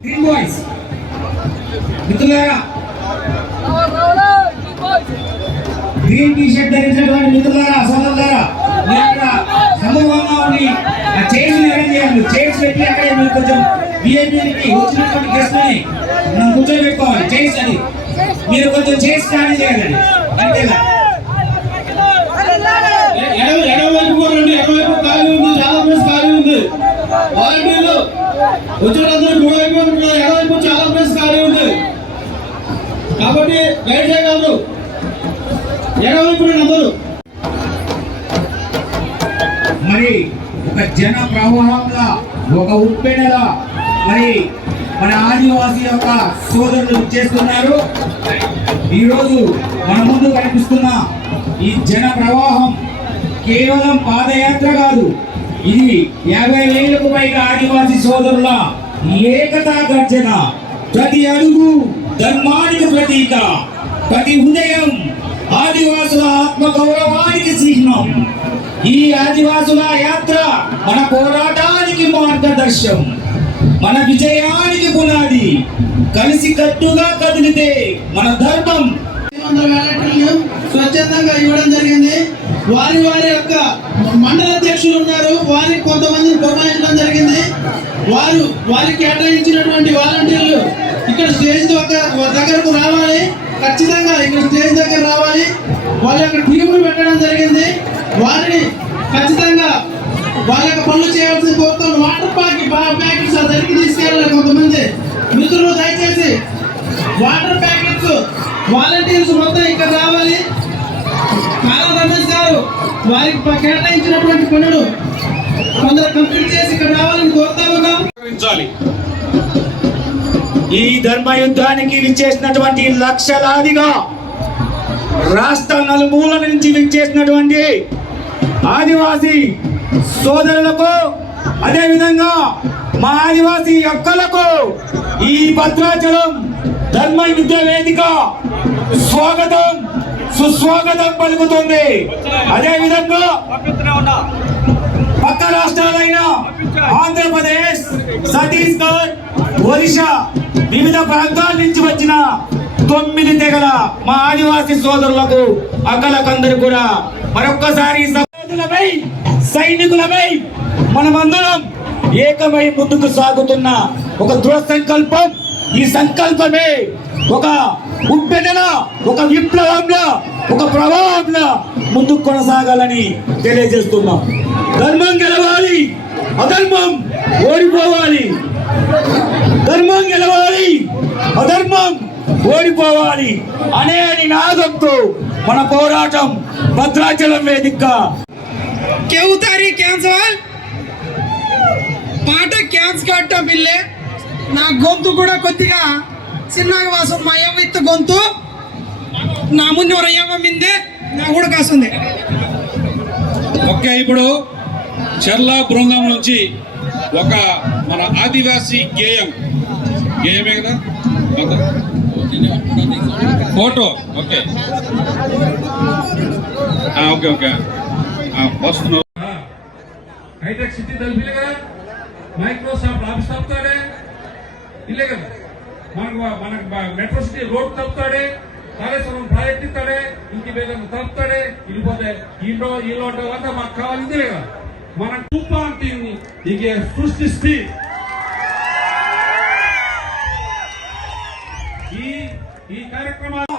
Green boys మిత్రులారా green T shirt ధరించినటువంటి మిత్రులారా సోదరులారా మీరు అక్కడ సమూహంగా ఉండి ఆ చైర్స్ అరేంజ్ చేయండి. చైర్స్ పెట్టి అక్కడే మీరు కొంచెం విఐపీలకి వచ్చినటువంటి గెస్ట్లని మనం కూర్చోబెట్టుకోవాలి. చైర్స్ అది. మీరు కొంచెం చైర్స్ ఖాళీ చేయాలండి. అంతేలా ఎడవ ఎడవైపు ఎడవైపు ఖాళీ ఉంది. చాలా ప్లేస్ ఖాళీ ఉంది. వాలంటీర్లు వచ్చేటందరూ ఉంటున్నారు ఎడవైపు చాలా ప్లేస్ ఖాళీ ఉంది కాబట్టి గైడ్ చేయగలరు ఎడవైపు రండి మరి ఒక జన ప్రవాహంగా ఒక ఉప్పెనలా మరి మన ఆదివాసీ యొక్క సోదరులు చేస్తున్నారు. ఈరోజు మన ముందు కనిపిస్తున్న ఈ జన ప్రవాహం కేవలం పాదయాత్ర కాదు ఇది యాభై వేలకు పైగా ఆదివాసీ సోదరుల ఏకతా గర్జన. ప్రతి అడుగు ధర్మానికి ప్రతీక ప్రతి ఉదయం ఆదివాసుల ఆత్మ గౌరవానికి చిహ్నం. ఈ ఆదివాసుల యాత్ర మన పోరాటానికి మార్గదర్శం మన విజయానికి పునాది. కలిసి కట్టుగా కదిలితే మన ధర్మం. స్వచ్ఛందంగా ఇవ్వడం జరిగింది. వారి వారి యొక్క మండల అధ్యక్షులు ఉన్నారు. వారికి కొంతమందిని పురమాయించడం జరిగింది. వారు వారికి కేటాయించినటువంటి వాలంటీర్లు ఇక్కడ స్టేజ్ దగ్గర దగ్గరకు రావాలి. ఖచ్చితంగా ఇక్కడ స్టేజ్ దగ్గర రావాలి. వాళ్ళ యొక్క టీములు పెట్టడం జరిగింది. వారిని ఖచ్చితంగా వాళ్ళ యొక్క పనులు చేయాల్సిన కోరుతాను వాటర్ ప్యాక్ ప్యాకెట్స్ ఆ దగ్గరికి తీసుకెళ్ళాలి కొంతమంది. మిత్రులు దయచేసి వాటర్ ప్యాకెట్స్ వాలంటీర్స్ మొత్తం ఇక్కడ రావాలి. కాలా రమేష్ గారు వారికి కేటాయించినటువంటి పనులు కంప్లీట్ చేసి ఇక్కడ రావాలని కోరుతా ఈ ధర్మ యుద్ధానికి విచ్చేసినటువంటి లక్షలాదిగా రాష్ట్ర నలుమూల నుంచి విచ్చేసినటువంటి ఆదివాసీ సోదరులకు అదేవిధంగా మా ఆదివాసీ అక్కలకు ఈ భద్రాచలం ధర్మ విద్య వేదిక స్వాగతం సుస్వాగతం పలుకుతుంది. అదేవిధంగా ఆంధ్రప్రదేశ్ ఛత్తీస్గఢ్ ఒరిషా వివిధ ప్రాంతాల నుంచి వచ్చిన తొమ్మిది తెగల మా ఆదివాసీ సోదరులకు అక్కలకందరు కూడా మరొక్కసారి సైనికులపై మనమందరం ఏకమై ముందుకు సాగుతున్న ఒక దృఢ సంకల్పం. ఈ సంకల్పమే ఒక ఉప్పెనల ఒక విప్లవంలో ఒక ప్రవాహంగా ముందుకు కొనసాగాలని తెలియజేస్తున్నాం. ధర్మం గెలవాలి అధర్మం ఓడిపోవాలి ధర్మం గెలవాలి అధర్మం ఓడిపోవాలి అనే నినాదంతో మన పోరాటం భద్రాచలం వేదిక केहू तारी క్యాన్సల్ పాట క్యాన్స్ కట్టం పిల్లే నా గొంతు కూడా కొద్దిగా చిన్నగా వాసం మా అమ్మ ఇత్త గొంతు నా ముందు రయ్యమ్మ మిందే నా కూడా కాస్తుంది ఓకే ఇప్పుడు చెర్లా బృందం నుంచి ఒక మన ఆదివాసి గేయం. గేయమే కదా? ఫోటో. ఓకే. Okay okay. వస్తున్నావు హైటెక్ సిటీ తలిపిలే కదా? మైక్రోసాఫ్ట్ ఆఫీస్ తప్పుతాడే? ఇల్లే కదా? మనకు మనకు మెట్రో సిటీ రోడ్ తప్పుతాడే? కాళేశ్వరం ప్రాజెక్ట్ ఇస్తాడే? ఇంటి మీద తప్పుతాడే? ఇల్లిపోతే ఇంట్లో ఇల్లు అంటే మాకు కావాలిందే కదా? మన తుపాంతిని ఇక సృష్టిస్తే ఈ ఈ కార్యక్రమాలు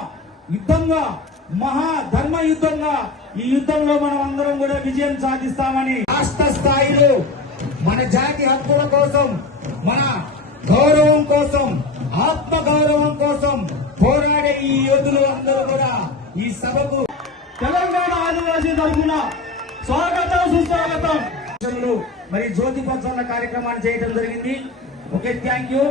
యుద్ధంగా మహా ధర్మ యుద్ధంగా ఈ యుద్ధంలో మనం అందరం కూడా విజయం సాధిస్తామని రాష్ట్ర స్థాయిలో మన జాతి హక్కుల కోసం మన గౌరవం కోసం ఆత్మ గౌరవం కోసం పోరాడే ఈ యోధులు అందరూ కూడా ఈ సభకు తెలంగాణ ఆదివాసీ తరఫున స్వాగతం సుస్వాగతం. మరి జ్యోతి పంచన్న కార్యక్రమాన్ని చేయడం జరిగింది. Okay thank you